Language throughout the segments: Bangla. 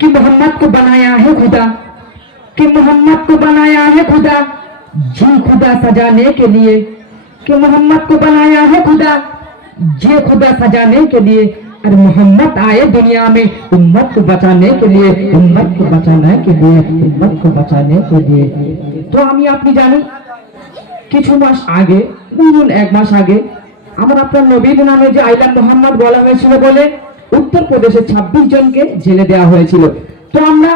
कि मोहम्मद को बनाया है खुदा, कि मोहम्मद को बनाया है खुदा जी खुदा सजाने के लिए, कि मोहम्मद को बनाया है खुदा जी खुदा सजाने के लिए। और मोहम्मद आए दुनिया में उम्मत को बचाने के लिए, उम्मत को बचाने के लिए, उम्मत को बचाने के लिए। तो আমি আপনি জানি কিছু মাস আগে, ধরুন এক মাস আগে, আমার আপনার নবীর নামে যে আইলাম মোহাম্মদ বলা হয়েছিল বলে উত্তরপ্রদেশে 26 জনকে জেলে দেওয়া হয়েছিল। তো আমরা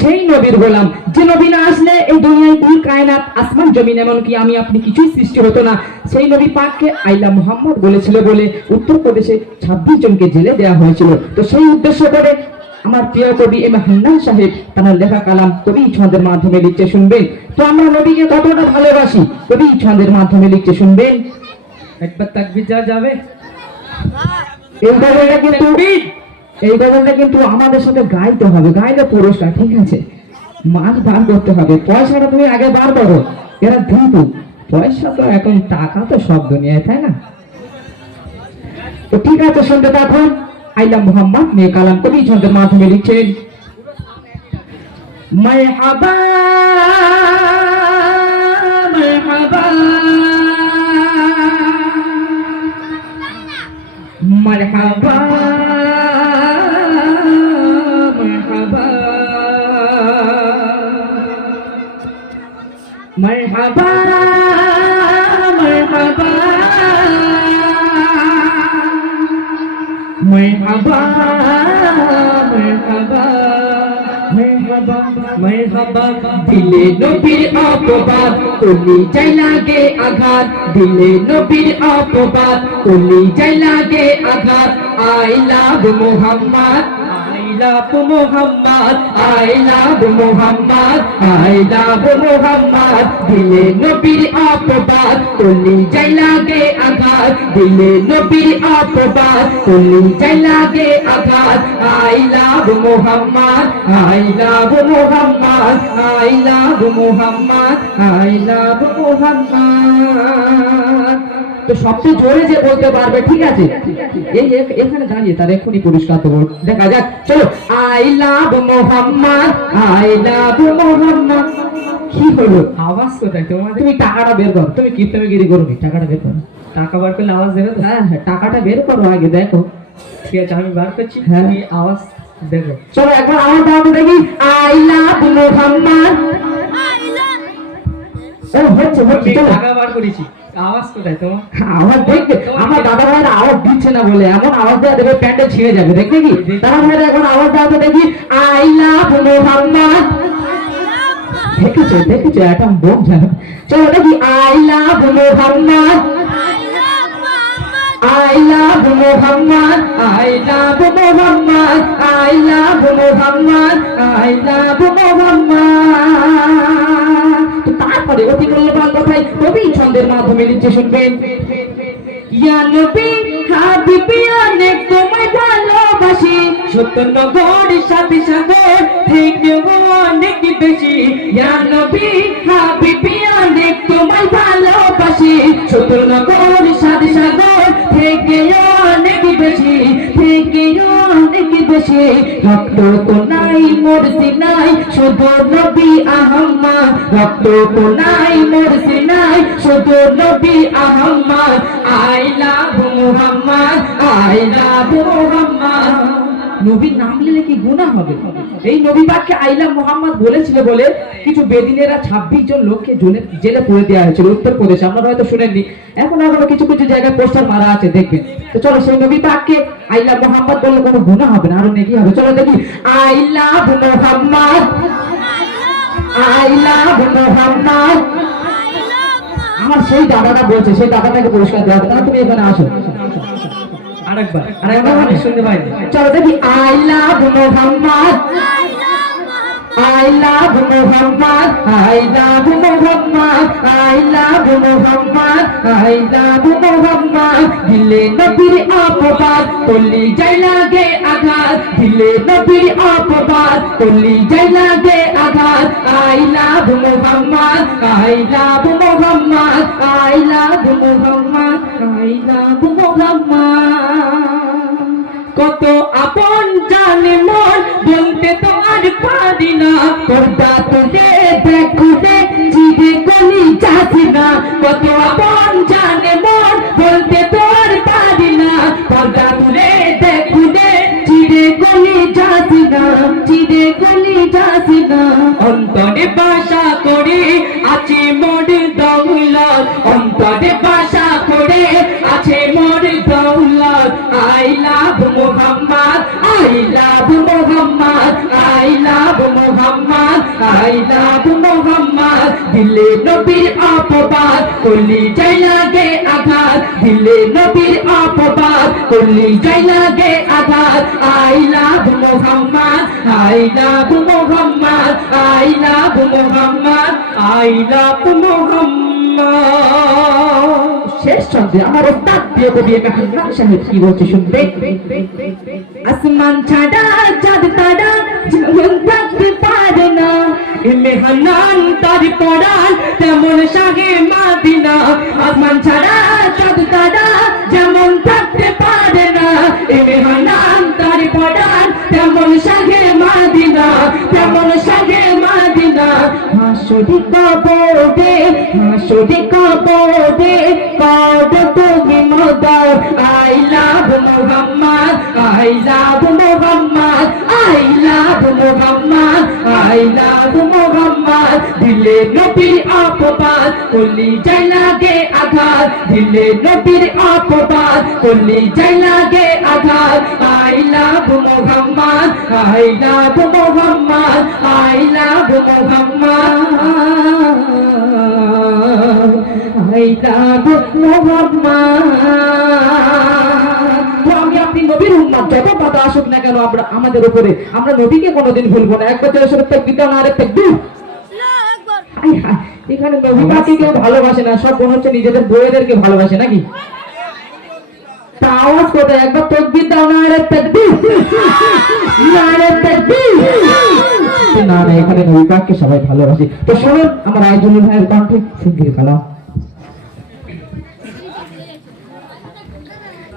সেই নবীর গোলাম, যে নবী না আসলে এই দুনিয়ায় কুল কায়নাত আসমান জমিন এমনকি আমি আপনি কিছুই সৃষ্টি হতো না। সেই নবী পাককে আইলা মোহাম্মদ বলেছিল বলে উত্তরপ্রদেশে 26 জনকে জেলে দেওয়া হয়েছিল। তো সেই উদ্দেশ্য করে আমার প্রিয় কবি এম হান্নান সাহেব তার লেখা কালাম কবি ছন্দের মাধ্যমে লিখতে শুনবেন। তো আমরা নবীকে কতটা ভালোবাসি কবি ছন্দের মাধ্যমে লিখতে শুনবেন। একবার তাকবীর যা যাবে। এই গজলটা কিন্তু আমাদের সাথে গাইতে হবে, গাইলে পুরস্কার, ঠিক আছে? মাছ বার করতে হবে, পয়সাটা তুমি আগে বার করো। এরা কিন্তু পয়সা তো এখন, টাকা তো সব দুনিয়ায়, তাই না? তো ঠিক আছে, শুনতে থাকুন। আইলা মোহাম্মদ নিয়ে কালাম কবি ছন্দের মাধ্যমে লিখছেন। মারহাবা মারহাবা মারহাবা मरहबा मरहबा मरहबा मरहबा मरहबा मरहबा दिले नबीर अपबाद कली जाय लागे आघात, दिले नबीर अपबाद कली जाय लागे आघात। I love Muhammad I love Muhammad, I love Muhammad, I love Muhammad. দিলে নবীর অপবাদ কলি যাই লাগে আঘাত, দিলে নবীর অপবাদ কলি যাই লাগে আঘাত। I love Muhammad, I love Muhammad, I love Muhammad, I love Muhammad. তো সবচেয়ে জোরে যে বলতে পারবে, ঠিক আছে, এই এখানে দাঁড়িয়ে তার এক্ষুনি পুরস্কার দেবো। দেখা যাক, চলো। I love Muhammad, I love Mohammad. কি হলো আওয়াজ কোথায় তোমার? তুমি টাকাটা বের করো, তুমি কীর্তনগিরি করো, টাকাটা বের করো। টাকা বার করলে আওয়াজ দেবে তো? হ্যাঁ হ্যাঁ, টাকাটা বের করো আগে, দেখো। ঠিক আছে, আমি বার করছি, হ্যাঁ। তুমি আওয়াজ দেবে। চলো একবার আমার দাও দেখি। I love Mohammad. হচ্ছে হচ্ছে, চলো। টাকা বার করেছি, আওয়াজ কোথায় তোমার? আওয়াজ দেখবে, আমার দাদা ভাইরা আওয়াজ দিচ্ছে না বলে এমন আওয়াজ দেওয়া দেবে প্যান্টে ছিঁড়ে যাবে, দেখবে কি? দাদা ভাইরা এখন আওয়াজ দাও তো দেখি। I love Mohammad. দেখেছো দেখেছো, একটা বোম জানো। চলো দেখি। I love Mohammad, I love Muhammad, I love Muhammad, I love Muhammad, I love Muhammad. তো তারপরে অতি মূল্যবান কথাই কবি ছন্দের মাধ্যমে লিখতে শুনবেন। ইয়া নবী হাবিবি অনেক তোমায় ভালোবাসি, সত্য নগর সাথে সাগর থেকে অনেক বেশি। ইয়া নবী হাবিবি অনেক তোমায় ভালোবাসি, সত্য নগর সাথে সাগর থেকে অনেক বেশি, থেকে অনেক বেশি। রক্ত তো নাই মোর সিনাই, শুধু নবী আহম্মদ। রক্ত তো নাই মোর সিনাই, শুধু নবী Ahmed. I love Muhammad, I love Muhammad. নবীর নাম নিলে কি গুনাহ হবে? এই নবী পাককে আইলা মোহাম্মদ বলেছিল বলে কিছু বেদিনেরা 26 জন লোককে জেলে পুরে দেওয়া হয়েছিল উত্তরপ্রদেশে। আপনারা হয়তো শুনেননি, এখন এখনো কিছু কিছু জায়গায় পোস্টার মারা আছে, দেখবেন। তো চলো, সেই নবী পাককে আইলা মোহাম্মদ বললে কোনো গুনাহ হবে না, আরো নেকি হবে। চলো দেখি। I love Muhammad, I love Mohammad. আমার সেই দাদাটা বলছে, সেই দাদাটাকে পুরস্কার দেওয়া হবে। তাহলে তুমি এখানে আসো আরেকবার আমি শুনতে পাই। চলো দেখি। I love Mohammad, I love Muhammad, I love Muhammad, I love Muhammad, I love Muhammad. দিলে নবীর অপবাদ কলি যাই লাগে আঘাত, দিলে নবীর অপবাদ কলি যাই লাগে আঘাত। I love Muhammad, I love Muhammad, I love Muhammad, I love Muhammad. কত আপন জানে মন বলতে তো পারি না পর্দা তুলে দেখুলে চিড়ে গলি যাচ্ছি না কত আপন জানে মন বলতে তোর পারি না পর্দা তুলে দেখুলে চিড়ে গলি যাচ্ছি না চিড়ে গলি যাচ্ছি না অন্তরে বাসা করে আছে মোর দৌলত অন্তরে বাসা করে আছে মোর দৌলত I love Muhammad I love Muhammad I love Muhammad I love Muhammad দিলে নবীর অপবাদ কলি যাই লাগে আঘাত দিলে নবীর অপবাদ কলি যাই লাগে আঘাত I love Muhammad I love Muhammad I love Muhammad I love Mohammad শেষ ছন্দে আমার ওস্তাদ প্রিয় কবি মেহমান সাহেব কি বলছে শুনবে আসমান ছাড়া চাঁদ তারা জীবন থাকতে পারে না এ মেহমান তার পড়ান তেমন সাগে মাদিনা আসমান ছাড়া চাঁদ তারা যেমন থাকতে পারে না এ মেহমান তার পড়ান তেমন সাগে মাদিনা তেমন সাগে মাদিনা হাসুরি কবরে হাসুরি কবরে কব তুমি মদর I love Muhammad I love Muhammad I love Muhammad I love Muhammad দিলে নবীর অপবাদ কলি যাই লাগে আঘাত দিলে নবীর অপবাদ কলি যাই লাগে আঘাত I love Muhammad I love Muhammad I love Muhammad I love Mohammad আমি আপনি নবীর উম্মত যত বাধা আসুক না কেন আমরা আমাদের উপরে আমরা নবীকে কোনোদিন ভুলবো না একবার জোরে সোরে তাকবীর দাও না আরে তাকবীর এখানে নবী পাকে কেউ ভালোবাসে না সব মনে হচ্ছে নিজেদের বউয়েদেরকে ভালোবাসে নাকি তা আওয়াজ করে একবার তাকবীর দাও না আরে তাকবীর না আরে তাকবীর না না এখানে নবী পাককে সবাই ভালোবাসে তো শুনুন আমার আয়োজনী ভাইয়ের কণ্ঠে সিঙ্গেল কালাম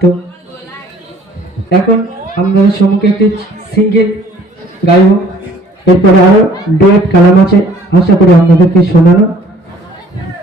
তো এখন আমাদের সম্মুখে একটি সিঙ্গেল গাইব, এরপরে আরো ডুয়েট কালাম আছে আশা করি আপনাদেরকে শোনানো